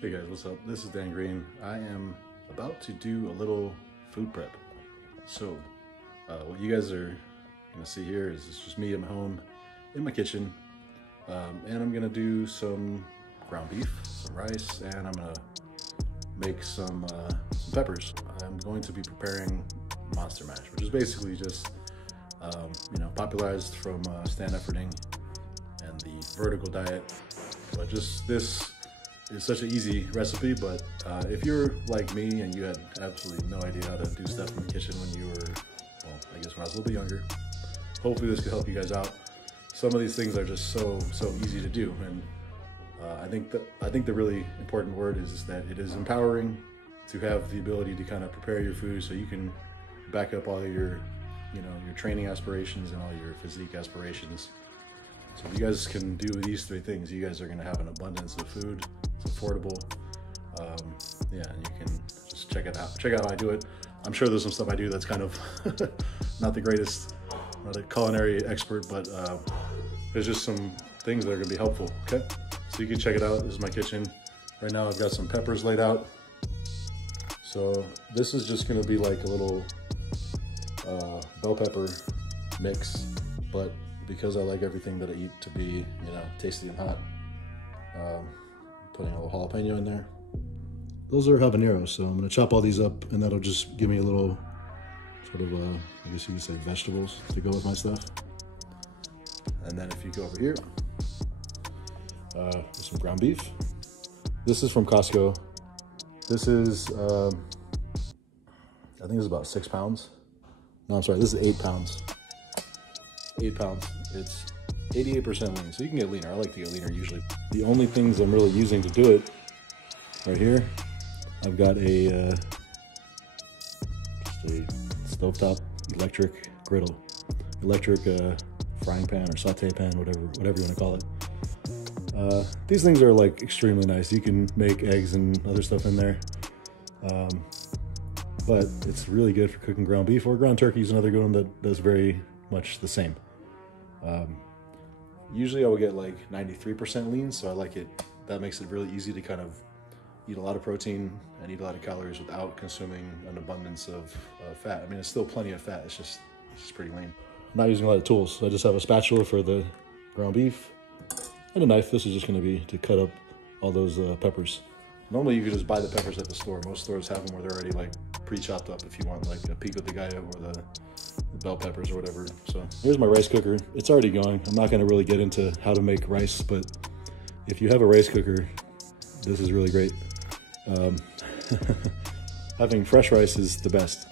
Hey guys, what's up? This is Dan Green. I am about to do a little food prep. So what you guys are gonna see here is it's just me at home in my kitchen, and I'm gonna do some ground beef, some rice, and I'm gonna make some peppers. I'm going to be preparing monster mash, which is basically just popularized from stand efforting and the vertical diet. But just this is such an easy recipe, but if you're like me and you had absolutely no idea how to do stuff in the kitchen when you were, well, I guess when I was a little bit younger, hopefully this could help you guys out. Some of these things are just so easy to do, and I think the really important word is that it is empowering to have the ability to kind of prepare your food so you can back up all your your training aspirations and all your physique aspirations. So if you guys can do these three things, you guys are gonna have an abundance of food. It's affordable. Yeah, and you can just check it out. Check out how I do it. I'm sure there's some stuff I do that's kind of not the greatest, not a culinary expert, but there's just some things that are gonna be helpful, okay? So you can check it out. This is my kitchen. Right now I've got some peppers laid out. So this is just gonna be like a little bell pepper mix, but because I like everything that I eat to be, tasty and hot, putting a little jalapeno in there. Those are habaneros, so I'm gonna chop all these up, and that'll just give me a little sort of, I guess you could say, vegetables to go with my stuff. And then if you go over here, some ground beef. This is from Costco. This is, I think it's about 6 pounds. No, I'm sorry, this is 8 pounds. 8 pounds. It's 88% lean, so you can get leaner. I like to get leaner usually. The only things I'm really using to do it, right here, I've got a just a stovetop electric griddle, electric frying pan or saute pan, whatever you want to call it. These things are like extremely nice. You can make eggs and other stuff in there, but it's really good for cooking ground beef, or ground turkey is another good one that does very much the same. Usually I would get like 93% lean, so I like it. That makes it really easy to kind of eat a lot of protein and eat a lot of calories without consuming an abundance of fat. I mean, it's still plenty of fat, it's just pretty lean. I'm not using a lot of tools. I just have a spatula for the ground beef and a knife. This is just gonna be to cut up all those peppers. Normally you could just buy the peppers at the store. Most stores have them where they're already like pre-chopped up if you want like a pico de gallo or the bell peppers or whatever. So here's my rice cooker. It's already going. I'm not gonna really get into how to make rice, but if you have a rice cooker, this is really great. Having fresh rice is the best,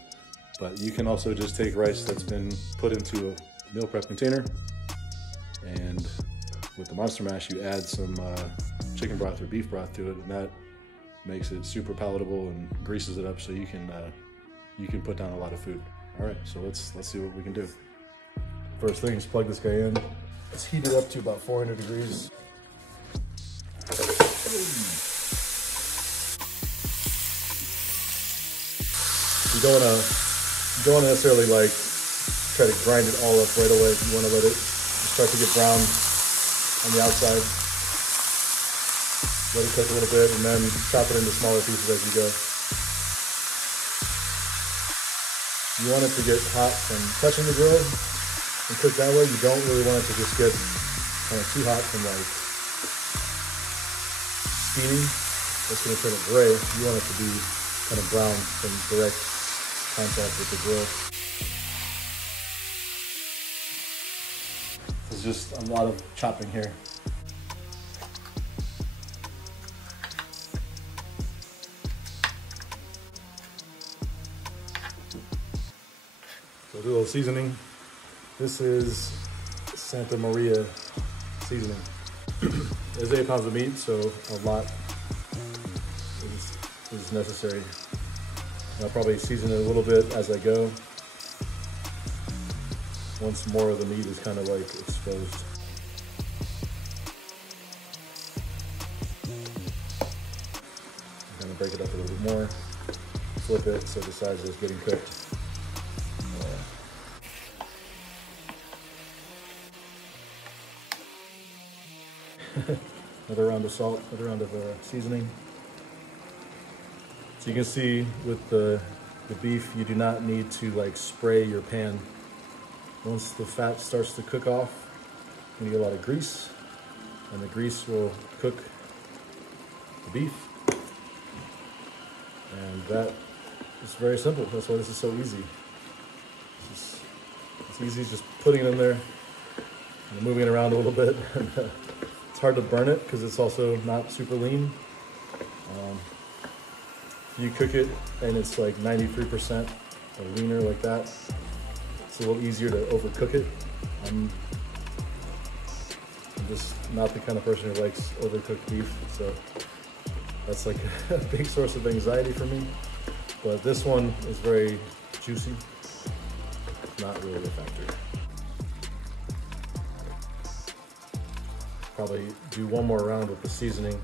but you can also just take rice that's been put into a meal prep container, and with the Monster Mash, you add some chicken broth or beef broth to it, and that makes it super palatable and greases it up so you can put down a lot of food. All right, so let's see what we can do. First thing is plug this guy in. Let's heat it up to about 400 degrees. You don't wanna necessarily like try to grind it all up right away. You wanna let it start to get brown on the outside. Let it cook a little bit, and then chop it into smaller pieces as you go. You want it to get hot from touching the grill and cook that way. You don't really want it to just get kind of too hot from like steaming. That's gonna turn it gray. You want it to be kind of brown from direct contact with the grill. There's just a lot of chopping here. So do a little seasoning. This is Santa Maria seasoning. There's 8 pounds of meat, so a lot is necessary. I'll probably season it a little bit as I go, once more of the meat is kind of like exposed. I'm gonna break it up a little bit more, flip it so the sides is getting cooked. Another round of salt, another round of seasoning. So you can see with the beef, you do not need to like spray your pan. Once the fat starts to cook off, you get a lot of grease, and the grease will cook the beef. And that is very simple. That's why this is so easy. It's easy just putting it in there and moving it around a little bit. It's hard to burn it because it's also not super lean. You cook it and it's like 93% or leaner like that. It's a little easier to overcook it. I'm just not the kind of person who likes overcooked beef, so that's like a big source of anxiety for me. But this one is very juicy. Not really a factor. Probably do one more round with the seasoning.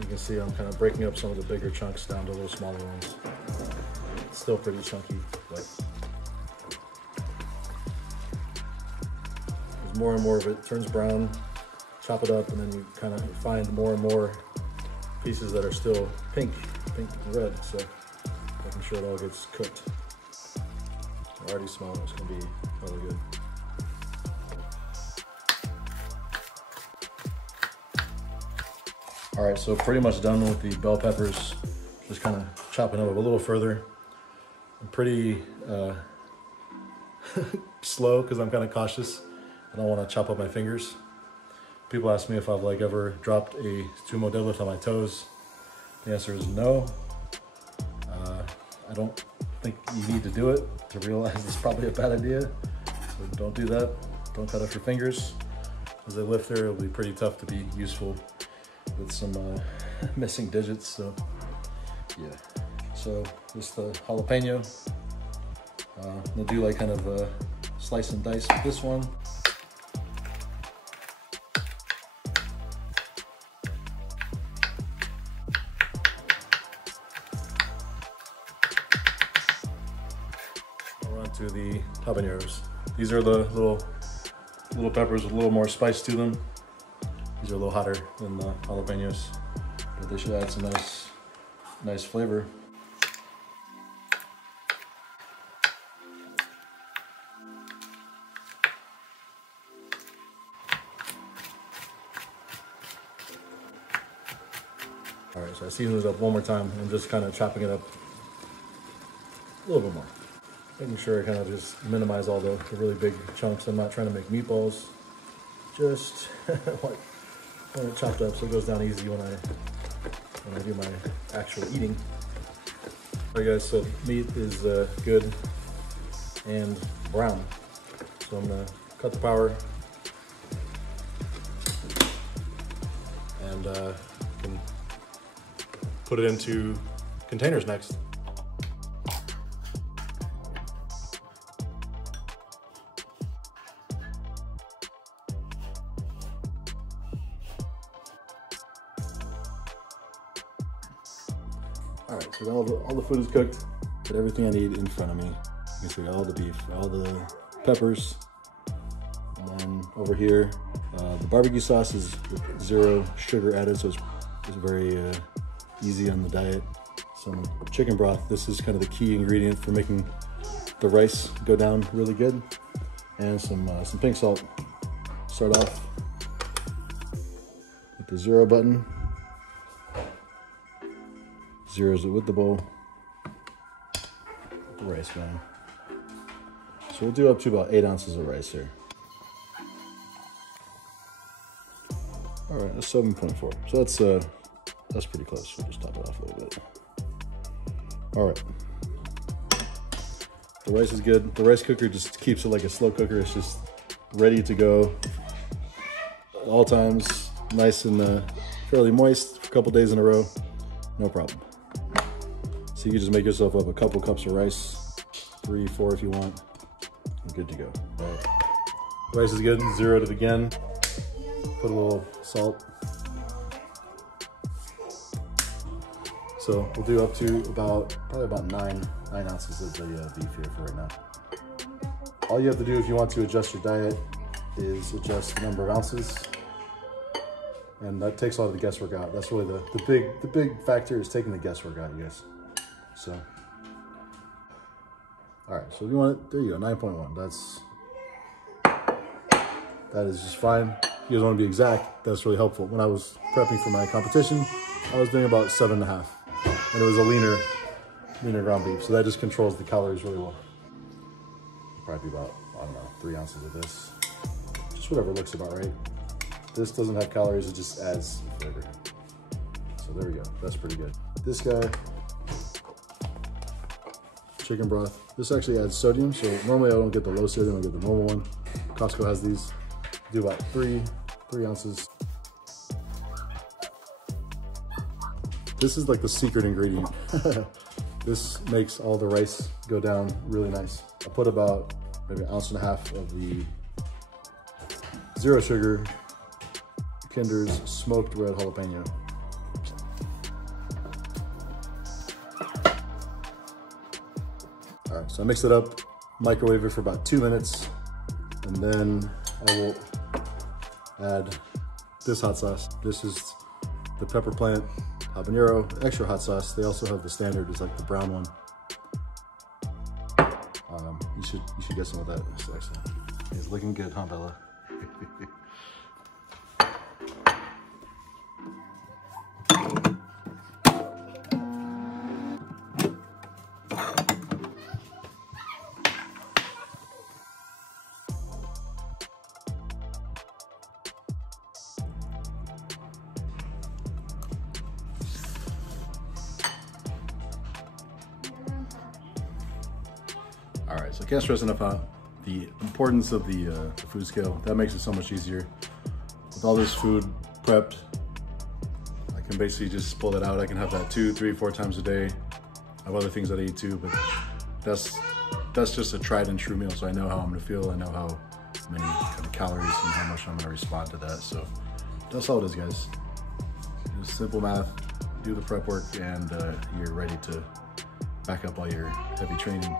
You can see I'm kind of breaking up some of the bigger chunks down to little smaller ones. It's still pretty chunky, but as more and more of it turns brown, chop it up, and then you kind of find more and more pieces that are still pink and red, so making sure it all gets cooked. I already smell it's gonna be really good. All right, so pretty much done with the bell peppers. Just kind of chopping them up a little further. I'm pretty slow because I'm kind of cautious. I don't want to chop up my fingers. People ask me if I've like ever dropped a sumo deadlift on my toes. The answer is no. I don't think you need to do it to realize it's probably a bad idea. So don't do that. Don't cut off your fingers. As a lifter, it'll be pretty tough to be useful with some missing digits, so yeah. So just the jalapeno. We'll do like kind of a slice and dice with this one. We're on to the habaneros. These are the little peppers with a little more spice to them. These are a little hotter than the jalapenos, but they should add some nice flavor. All right, so I seasoned it up one more time and just kind of chopping it up a little bit more. Making sure I kind of just minimize all the really big chunks. I'm not trying to make meatballs, just like when it chopped up so it goes down easy when I do my actual eating. All right guys, so meat is good and brown. So I'm gonna cut the power and can put it into containers next. All right, so all the food is cooked. Got everything I need in front of me. You can see all the beef, all the peppers, and then over here, the barbecue sauce is with 0 sugar added, so it's very easy on the diet. Some chicken broth. This is kind of the key ingredient for making the rice go down really good, and some pink salt. Start off with the 0 button. Zeros it with the bowl, the rice going. So we'll do up to about 8 ounces of rice here. All right, that's 7.4. So that's pretty close. We'll just top it off a little bit. All right. The rice is good. The rice cooker just keeps it like a slow cooker. It's just ready to go at all times. Nice and fairly moist for a couple days in a row. No problem. So you can just make yourself up a couple cups of rice, 3, 4 if you want. You're good to go. All right. Rice is good. Zeroed it again. Put a little salt. So we'll do up to probably about 9 ounces of the beef here for right now. All you have to do if you want to adjust your diet is adjust the number of ounces. And that takes a lot of the guesswork out. That's really the big factor is taking the guesswork out, you guys. So, all right, so if you want it, there you go, 9.1. That is just fine. If you guys want to be exact, that's really helpful. When I was prepping for my competition, I was doing about 7.5, and it was a leaner ground beef. So that just controls the calories really well. Probably about, I don't know, 3 ounces of this. Just whatever looks about right. This doesn't have calories, it just adds flavor. So there we go, that's pretty good. This guy, chicken broth. This actually adds sodium, so normally I don't get the low sodium, I get the normal one. Costco has these. Do about 3 ounces. This is like the secret ingredient. This makes all the rice go down really nice. I put about maybe 1.5 ounces of the zero sugar Kinder's smoked red jalapeno. All right, so I mix it up, microwave it for about 2 minutes, and then I will add this hot sauce. This is the pepper plant habanero extra hot sauce. They also have the standard, it's like the brown one. You should get some of that. It's looking good, huh, Bella? All right, so I can't stress enough the importance of the food scale. That makes it so much easier. With all this food prepped, I can basically just pull it out. I can have that 2, 3, 4 times a day. I have other things that I eat too, but that's just a tried and true meal. So I know how I'm gonna feel. I know how many kind of calories and how much I'm gonna respond to that. So that's all it is, guys. Just simple math, do the prep work, and you're ready to back up all your heavy training.